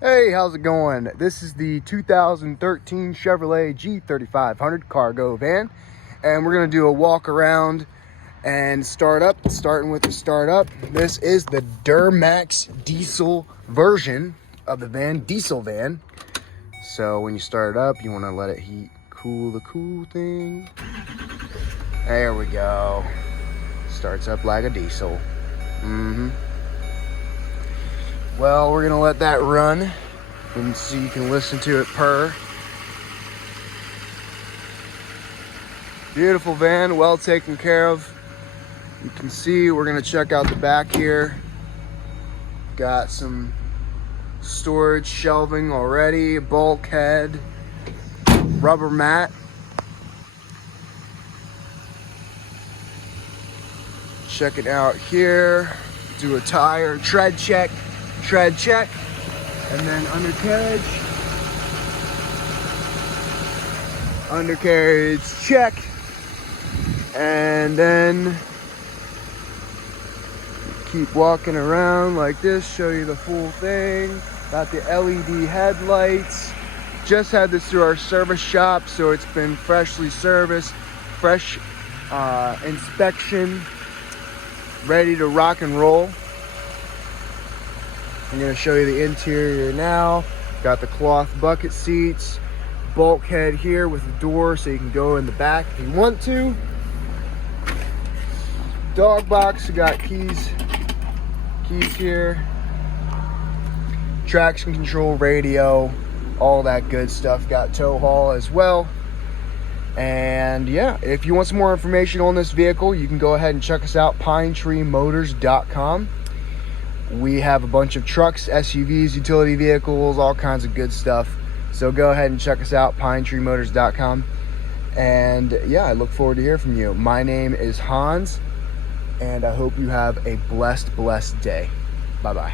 Hey, how's it going? This is the 2013 Chevrolet G3500 cargo van, and we're going to do a walk around and starting with the startup. This is the DURAMAX diesel version of the van, diesel van. So when you start it up, you want to let it cool the cool thing. There we go. Starts up like a diesel. Well, we're gonna let that run and so you can listen to it purr. Beautiful van, well taken care of. You can see we're gonna check out the back here. Got some storage shelving already, bulkhead, rubber mat. Check it out here. Do a tire tread check, and then undercarriage check, and then keep walking around like this, show you the full thing. Got the LED headlights. Just had this through our service shop, so it's been freshly serviced, fresh inspection, ready to rock and roll. I'm going to show you the interior now. Got the cloth bucket seats, bulkhead here with the door so you can go in the back if you want to. Dog box, we got keys here. Traction control, radio, all that good stuff. Got tow haul as well. And yeah, if you want some more information on this vehicle, you can go ahead and check us out, pinetreemotors.com. We have a bunch of trucks, SUVs, utility vehicles, all kinds of good stuff. So go ahead and check us out, pinetreemotors.com. And yeah, I look forward to hearing from you. My name is Hans, and I hope you have a blessed day. Bye-bye.